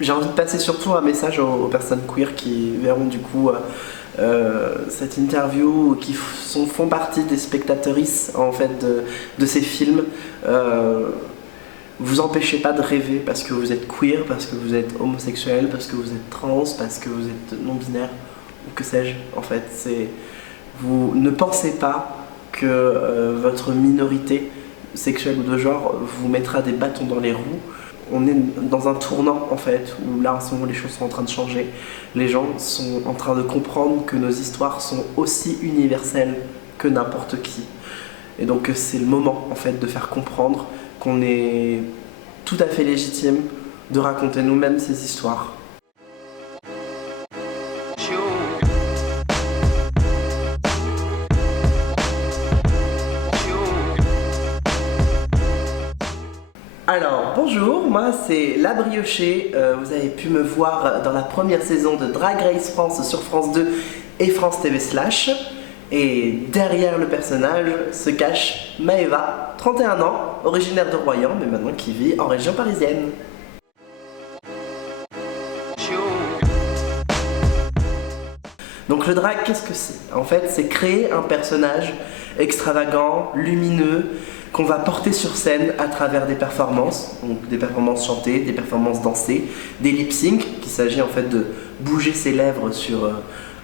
J'ai envie de passer surtout un message aux personnes queer qui verront du coup cette interview, qui font partie des spectatrices en fait de ces films. Vous empêchez pas de rêver parce que vous êtes queer, parce que vous êtes homosexuel, parce que vous êtes trans, parce que vous êtes non-binaire, ou que sais-je. En fait, vous ne pensez pas que votre minorité sexuelle ou de genre vous mettra des bâtons dans les roues. On est dans un tournant en fait, où là en ce moment les choses sont en train de changer. Les gens sont en train de comprendre que nos histoires sont aussi universelles que n'importe qui. Et donc c'est le moment en fait de faire comprendre qu'on est tout à fait légitime de raconter nous-mêmes ces histoires. Alors, bonjour, moi c'est La Briochée, vous avez pu me voir dans la première saison de Drag Race France sur France 2 et France TV Slash. Et derrière le personnage se cache Maëva, 31 ans, originaire de Royan, mais maintenant qui vit en région parisienne. Donc le drag, qu'est-ce que c'est? En fait, c'est créer un personnage extravagant, lumineux, qu'on va porter sur scène à travers des performances, donc des performances chantées, des performances dansées, des lip-sync, qu'il s'agit en fait de bouger ses lèvres sur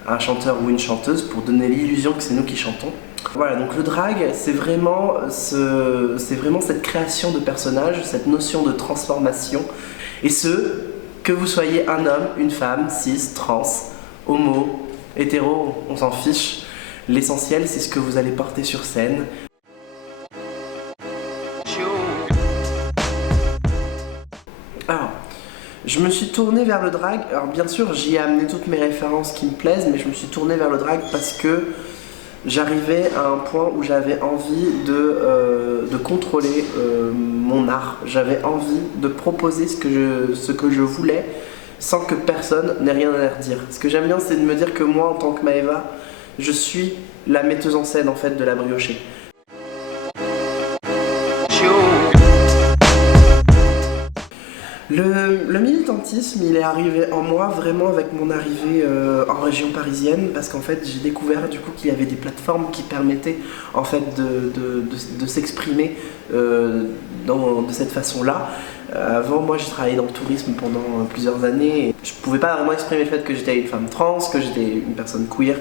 un chanteur ou une chanteuse pour donner l'illusion que c'est nous qui chantons. Voilà, donc le drag, c'est vraiment cette création de personnage, cette notion de transformation, et que vous soyez un homme, une femme, cis, trans, homo, hétéro, on s'en fiche. L'essentiel, c'est ce que vous allez porter sur scène. Alors, je me suis tourné vers le drag. Alors bien sûr, j'y ai amené toutes mes références qui me plaisent, mais je me suis tourné vers le drag parce que j'arrivais à un point où j'avais envie de contrôler mon art. J'avais envie de proposer ce que je voulais sans que personne n'ait rien à leur dire. Ce que j'aime bien, c'est de me dire que moi, en tant que Maëva, je suis la metteuse en scène en fait de La Briochée. Le militantisme, il est arrivé en moi vraiment avec mon arrivée en région parisienne, parce qu'en fait j'ai découvert du coup qu'il y avait des plateformes qui permettaient en fait de s'exprimer de cette façon-là. Avant, moi j'ai travaillé dans le tourisme pendant plusieurs années et je pouvais pas vraiment exprimer le fait que j'étais une femme trans, que j'étais une personne queer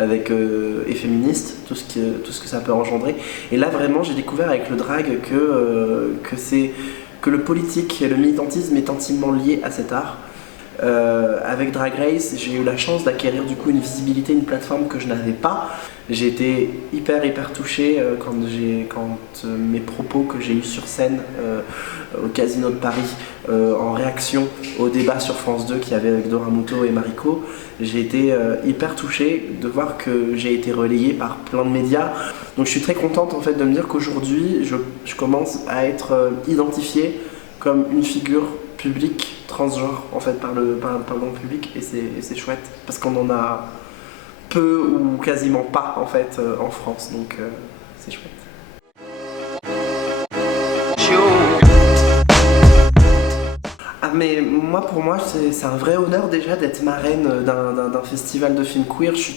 et féministe, tout ce que ça peut engendrer. Et là vraiment j'ai découvert avec le drag que le politique et le militantisme est intimement lié à cet art. Avec Drag Race, j'ai eu la chance d'acquérir du coup une visibilité, une plateforme que je n'avais pas. J'ai été hyper touché quand mes propos que j'ai eus sur scène au Casino de Paris en réaction au débat sur France 2 qu'il y avait avec Dora Muto et Mariko. J'ai été hyper touché de voir que j'ai été relayé par plein de médias. Donc je suis très contente en fait de me dire qu'aujourd'hui je commence à être identifiée comme une figure publique transgenre en fait par le grand public, et c'est chouette parce qu'on en a peu ou quasiment pas en fait en France, donc c'est chouette. Ah mais pour moi c'est un vrai honneur déjà d'être marraine d'un festival de films queer. Je suis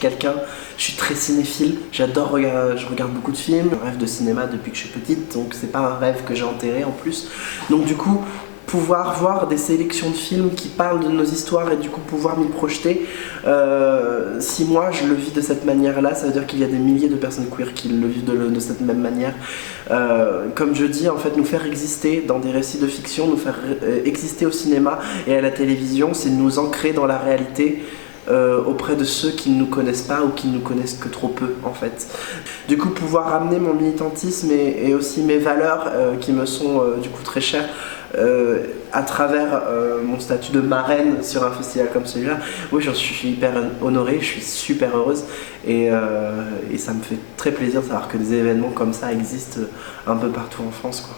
très cinéphile, je regarde beaucoup de films, je rêve de cinéma depuis que je suis petite, donc c'est pas un rêve que j'ai enterré en plus. Donc du coup, pouvoir voir des sélections de films qui parlent de nos histoires et du coup pouvoir m'y projeter, si moi je le vis de cette manière-là, ça veut dire qu'il y a des milliers de personnes queer qui le vivent de cette même manière. Comme je dis, en fait, nous faire exister dans des récits de fiction, nous faire exister au cinéma et à la télévision, c'est nous ancrer dans la réalité auprès de ceux qui ne nous connaissent pas ou qui ne nous connaissent que trop peu en fait. Du coup, pouvoir amener mon militantisme et aussi mes valeurs qui me sont du coup très chères à travers mon statut de marraine sur un festival comme celui-là, oui, j'en suis hyper honorée, je suis super heureuse et ça me fait très plaisir de savoir que des événements comme ça existent un peu partout en France, quoi.